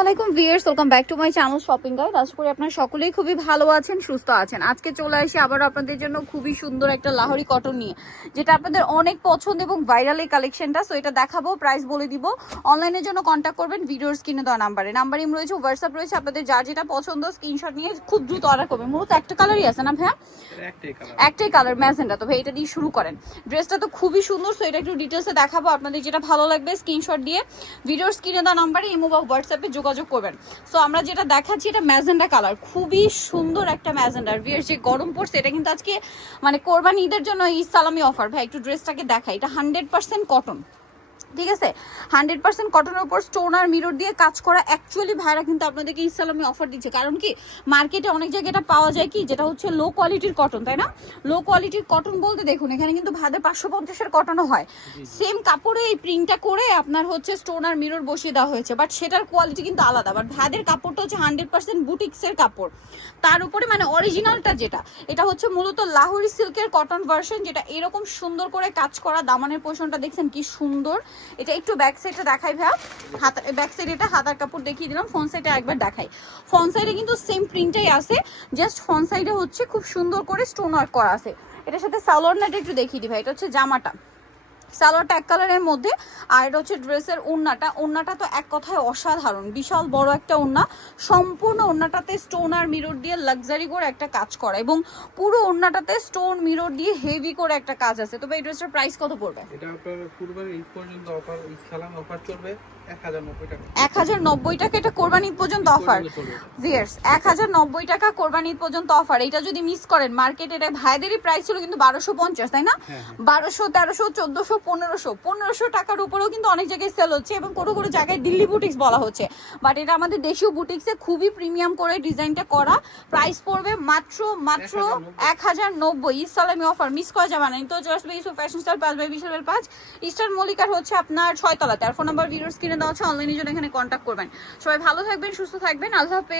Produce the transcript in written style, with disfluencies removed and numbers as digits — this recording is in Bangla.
আলাইকুম viewers, welcome back to my channel shopping guide. আশা করি আপনারা সকলেই খুবই ভালো আছেন, সুস্থ আছেন। আজকে চলে আসি আবার আপনাদের জন্য খুবই সুন্দর একটা লাহোরি কটন নিয়ে, যেটা আপনাদের অনেক পছন্দ এবং ভাইরাল এই কালেকশনটা। সো এটা দেখাবো, প্রাইস বলে দিব। অনলাইনের জন্য কন্ট্যাক্ট করবেন ভিডিওর স্ক্রিনে দেওয়া নাম্বার ইম রয়েছে, হোয়াটসঅ্যাপ রয়েছে। আপনাদের যার যেটা পছন্দ স্ক্রিনশট নিয়ে খুব দ্রুত অর্ডার করবেন। মূলত একটা কালারই আছে না ভাইয়া? একটাই কালার, ম্যাজেন্ডা। তো ভাই এটা দিয়ে শুরু করেন। ড্রেসটা তো খুবই সুন্দর। সো এটা একটু ডিটেলসে দেখাবো। আপনাদের যেটা ভালো লাগবে স্ক্রিনশট দিয়ে ভিডিওর স্ক্রিনে দেওয়া নাম্বারে ইমো বা হোয়াটসঅ্যাপে যোগাযোগ করবেন। সো আমরা যেটা দেখাচ্ছি এটা ম্যাজেন্ডা কালার, খুবই সুন্দর একটা ম্যাজেন্ডার। ভিউয়ার্স যে গরম পড়ছে, এটা কিন্তু আজকে মানে কোরবানি ঈদের জন্য ঈদ সালামি অফার। ভাই একটু ড্রেসটাকে দেখাই, এটা 100% কটন, ঠিক আছে? 100% কটনের উপর স্টোন আর মিরর দিয়ে কাজ করা। অ্যাকচুয়ালি ভাইরা কিন্তু আপনাদেরকে ইসলামী অফার দিচ্ছে, কারণ কি মার্কেটে অনেক জায়গায় এটা পাওয়া যায় কি, যেটা হচ্ছে লো কোয়ালিটির কটন, তাই না? লো কোয়ালিটির কটন বলতে দেখুন এখানে কিন্তু ভাদে 550-এর কটনও হয়। সেম কাপড়ে এই প্রিন্টটা করে আপনার হচ্ছে স্টোন আর মিরর বসিয়ে দেওয়া হয়েছে, বাট সেটার কোয়ালিটি কিন্তু আলাদা। বাট ভাদের কাপড়টা হচ্ছে 100% বুটিক্সের কাপড়, তার উপরে মানে অরিজিনালটা যেটা, এটা হচ্ছে মূলত লাহোরি সিল্কের কটন ভার্সন, যেটা এরকম সুন্দর করে কাজ করা। দামানের পোর্শনটা দেখছেন কি সুন্দর। এটা একটু ব্যাক সাইডে দেখাই ভাইয়া, হাতা ব্যাক সাইডে এটা হাতার কাপড় দেখিয়ে দিলাম। ফ্রন্ট সাইডে একবার দেখাই। ফ্রন্ট সাইডে কিন্তু সেম প্রিন্টটাই আছে, জাস্ট ফ্রন্ট সাইডে হচ্ছে খুব সুন্দর করে স্টোন ওয়ার্ক করা আছে। এটার সাথে সালোয়ারটা একটু দেখিয়ে দিই ভাই। এটা হচ্ছে জামাটা, সালোয়ারটা এক কালারের মধ্যে, আর এটা হচ্ছে ড্রেসের ওড়নাটা তো এক কথায় অসাধারণ, বিশাল বড় একটা ওড়না। সম্পূর্ণ ওড়নাটাতে স্টোন আর মিরর দিয়ে লাক্সারি করে একটা কাজ করা, এবং পুরো ওড়নাটাতে স্টোন মিরর দিয়ে হেভি করে একটা কাজ আছে। তবে এই ড্রেসটার প্রাইস কত পড়বে? এটা আপনার কুরবানির ঈদ পর্যন্ত অফার, ঈদ সালাম অফার চলবে 1090 টাকা। 1090 টাকা, এটা কোরবানি ঈদ পর্যন্ত অফার। ভিউয়ার্স 1090 টাকা কোরবানি ঈদ পর্যন্ত অফার। এটা যদি মিস করেন, মার্কেটে এটা ভাইদেরই প্রাইস ছিল কিন্তু 1250, তাই না? 1200, 1300, 1400, 1500 টাকার উপরেও কিন্তু অনেক জায়গায় সেল হচ্ছে, এবং কোনো কোনো জায়গায় দিল্লি বুটিক্স বলা হচ্ছে। বাট এটা আমাদের দেশীয় বুটিক্সে খুবই প্রিমিয়াম করে ডিজাইনটা করা। প্রাইস পড়বে মাত্র 1090। ইসলামী অফার মিস করা যাবে না। তো চলে আসবে ইউসুফ ফ্যাশন স্টাইল 5/20 ইস্টার্ন মল্লিকার হচ্ছে আপনার 6 তলাতে। আর ফোন নাম্বার ভিডিওর স্ক্রিনে দেওয়া আছে, অনলাইনের জন্য এখানে কন্ট্যাক্ট করবেন। সবাই ভালো থাকবেন, সুস্থ থাকবেন, আল্লাহ হাফেজ।